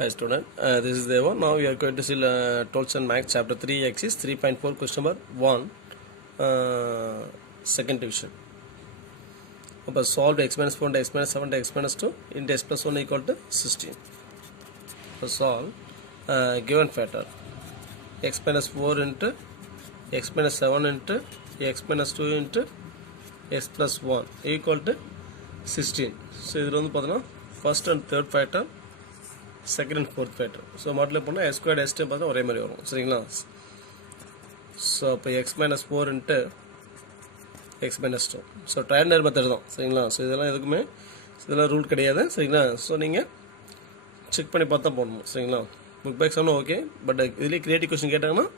Hi student, this is Deva. Now we are going to see 12th and Max chapter 3 axis 3.4 question number 1 second division. Now solve x minus 4 into x minus 7 into x minus 2 into x plus 1 equal to 16. So solve given factor x minus 4 into x minus 7 into x minus 2 into x plus 1 equal to 16. So this is first and third factor, second and fourth factor. So multiply பண்ணா x squared s time பார்த்தா ஒரே மாதிரி வரும் சரிங்களா. So அப்போ x minus 4 into x minus 2. So triangle method தான் சரிங்களா. So இதெல்லாம் எதுக்குமே இதெல்லாம் ரூல் கிடையாது சரிங்களா. ஸோ நீங்கள் செக் பண்ணி பார்த்தா போடணும் சரிங்களா. புக் பேக் சொன்னால் ஓகே, பட் இதுலேயே கிரியேட்டிவ் கொஸ்டின் கேட்டாங்கன்னா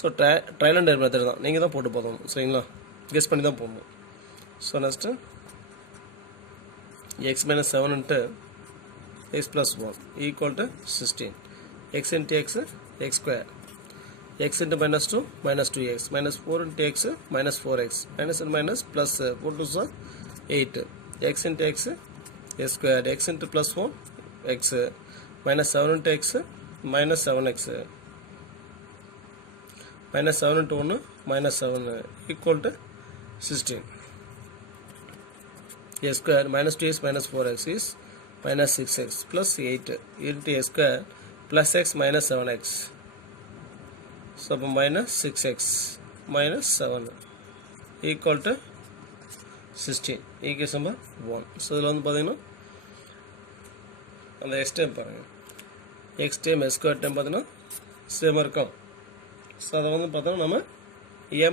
ஸோ ட்ரையாங்கிள் மெத்தட் தான் நீங்கள் தான் போட்டு போடணும் சரிங்களா. கெஸ் பண்ணி தான் போடணும். So next x minus 7 into x plus 1 equal to 16. X into x, x square. X into minus 2, minus 2x. Minus 4 into x, minus 4x. Minus and minus plus 4 to 8. X into x, x square. X into plus 1, x. Minus 7 into x, minus 7x. Minus 7 into 1, minus 7 equal to 16. x square minus 2x minus 4x is minus 6x plus 8 into x square plus x minus 7x. So minus 6x minus 7 equal to 16. Equation number 1. So இதில் வந்து பார்த்தீங்கன்னா அந்த x time பாருங்கள், x time s square time பார்த்தீங்கன்னா சேமாக இருக்கும். So அதை வந்து பார்த்தோன்னா நம்ம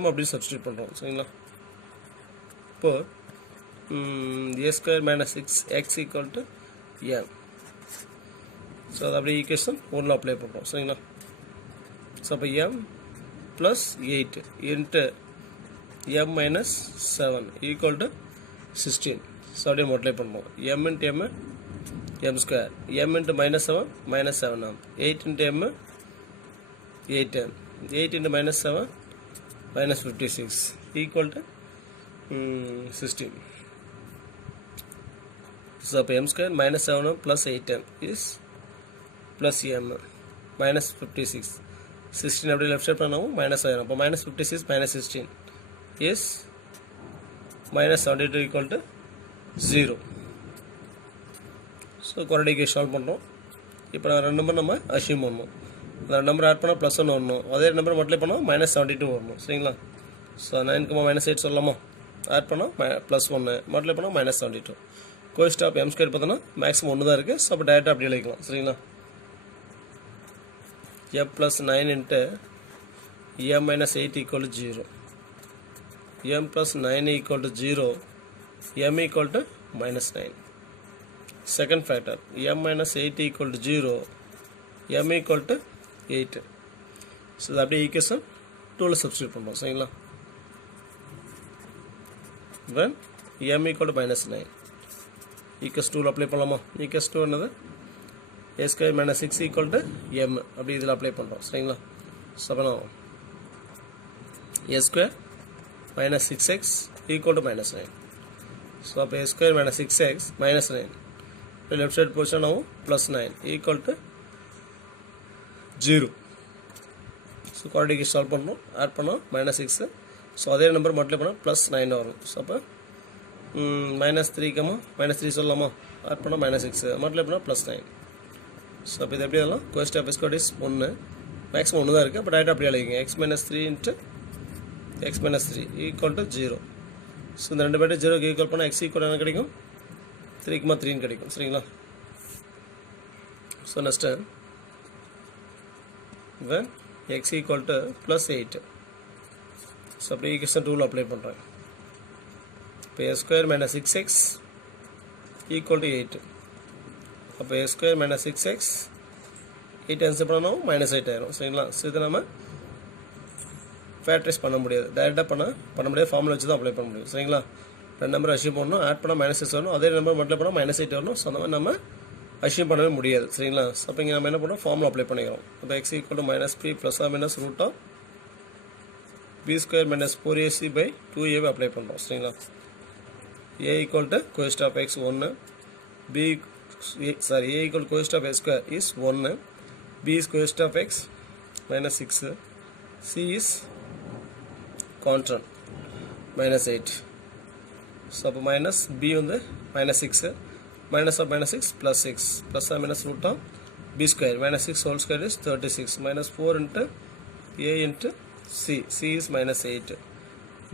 m அப்படி சப்ஸ்டியூட் பண்ணுறோம் சரிங்களா. இப்போது a square minus 6x equal to m. So அது அப்படியே ஈக்குவேஷன் 1 அப்ளை பண்ணுறோம் சரிங்களா. ஸோ அப்போ m plus 8 into m minus 7 equal to 16. So அப்படியே மல்டிப்ளை பண்ணுறோம். m into m m square, m into minus 7 minus 7 ஆகும். 8 into m 8 m, 8 into minus 7 minus 56 equal to 16. So m square minus 7 plus 8m is plus m minus 56. 16 அப்படி left side பண்ணாவும் minus ஆயிரும். அப்போ minus 56 minus 16 is minus 72 equal to 0. So quadratic solve பண்ணுறோம். இப்போ நான் ரெண்டு number நம்ம assume பண்ணணும். அந்த ரெண்டு நம்பர் ஆட் பண்ணால் ப்ளஸ் 1 வரணும், அதே நம்பர் மல்டிப்ளை பண்ணால் minus 72 வரணும் சரிங்களா. ஸோ 9 minus 8 சொல்லலாமா, ஆட் பண்ணால் ப்ளஸ் 1 மல்டிப்ளை பண்ணால் minus 72. Coefficient of m square பார்த்தோன்னா மேக்ஸிமம் 1 தான் இருக்குது. ஸோ அப்போ டேரெக்டாக அப்படி எழுதிக்கலாம் சரிங்களா. m plus 9 into m minus 8 equal to 0. m plus 9 equal to 0, m equal to minus 9. Second factor, m minus 8 equal to 0, m equal to 8. So இது அப்படியே ஈக்குவேஷன் 2ல் சப்ஸ்டியூட் பண்ணுறோம் சரிங்களா. when m equal to minus 9. Equals 2 apply பண்ணலாமா. Equals 2 என்னது a square minus 6 equal to m அப்படி இதில் apply பண்ணுறோம் சரிங்களா. ஸோ அப்போ a square minus 6x equal to minus 9. So அப்போ a square minus 6x minus 9 இப்போ லெஃப்ட் சைட் பொசிஷன் ஆகும் plus 9 equal to 0. So quadratic solve பண்ணணும், ஆட் பண்ணோம் minus 6. ஸோ அதே நம்பர் மல்டிப்ளை பண்ணால் ப்ளஸ் 9 வரும். ஸோ அப்போ minus 3 minus 3 சொல்லலாமா, ஆட் பண்ணால் minus 6 மல்டிப்ளை பண்ணால் ப்ளஸ் 9. ஸோ அப்போ இது எப்படி எல்லாம் coefficient of square is 1, maximum 1 தான் இருக்குது. அப்போ டேரெக்டாக அப்படி எழுதிங்க x minus 3 into x minus 3 equal to 0. So இந்த ரெண்டு பேர்ட்டு 0க்கு ஈக்குவல் பண்ணால் x ஈக்குவல் என்ன கிடைக்கும், 3,3 கிடைக்கும் சரிங்களா. So next when x equal to plus 8. So அப்படி ஈக்குவேஷன் 2ல் அப்ளை பண்ணுறேன். இப்போ a square minus 6x equal to 8. அப்போ a square minus 6x 8 answer பண்ணணும் minus 8 ஆயிரும் சரிங்களா. ஸோ இதை நம்ம ஃபேக்டரைஸ் பண்ண முடியாது, டேரெக்டாக பண்ண முடியாது, ஃபார்முலா வச்சு தான் அப்ளை பண்ண முடியும் சரிங்களா. ரெண்டு நம்பர் அஷ்யூம் பண்ணணும், ஆட் பண்ணால் minus 6 வரணும், அதே நம்பர் மல்டிப்ளை பண்ணால் minus 8 வரணும். ஸோ அந்த மாதிரி நம்ம அஷ்யூம் பண்ணவே முடியாது சரிங்களா. ஸோ அப்போ இங்கே நம்ம என்ன பண்ணோம், ஃபார்முலா அப்ளை பண்ணிக்கிறோம். அப்போ x equal to minus p plus or minus root of b square minus 4ac by 2a apply பண்ணுறோம் சரிங்களா. a equal to coefficient of x 1, b a equal to coefficient of x square is 1, b is coefficient of x minus 6, c is constant minus 8. So அப்போ minus b வந்து minus 6, minus of minus 6 plus 6, plus or minus root of b square minus 6 whole square is 36, minus 4 into a into c, c is minus 8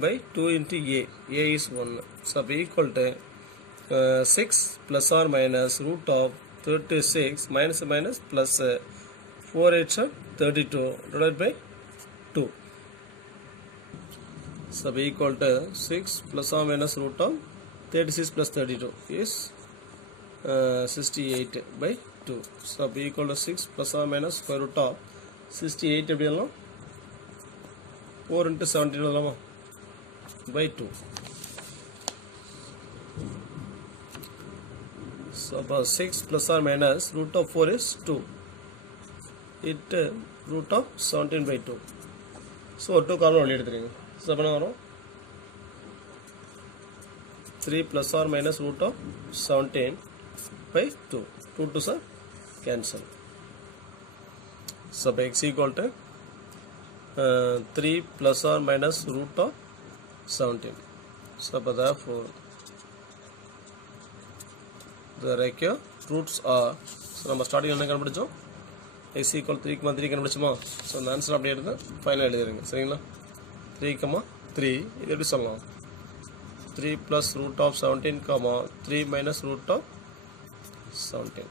by 2 into a is 1. So equal to 6 plus or minus root of 36 minus minus plus 4 8 32 divided by 2. So equal to 6 plus or minus root of 36 plus 32 is 68 by 2. So equal to 6 plus or minus square root of 68 எப்படி எல்லாம் 4 into 17 எழுதலாமா by 2. So about 6 plus or minus root of 4 is 2. It root of 17 by 2. So 2 காரணம் வெளியே எடுத்துருங்க. So அப்போ வரும் 3 plus or minus root of 17 by 2. 2 to sir cancel. So x equal to 3 plus or minus root of 17. So therefore the required roots are, so நம்ம starting என்ன கண்டுபிடிச்சோம் x equal 3,3 கண்டுபிடிச்சோமா. So அந்த answer அப்படியே எடுத்து final எழுதிடுங்க சரிங்களா. 3,3 இது எப்படி சொல்லலாம் 3 plus root of 17, 3 minus root of 17.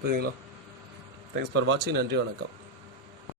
புரியுதுங்களா. தேங்க்ஸ் ஃபார் வாட்சிங். நன்றி வணக்கம்.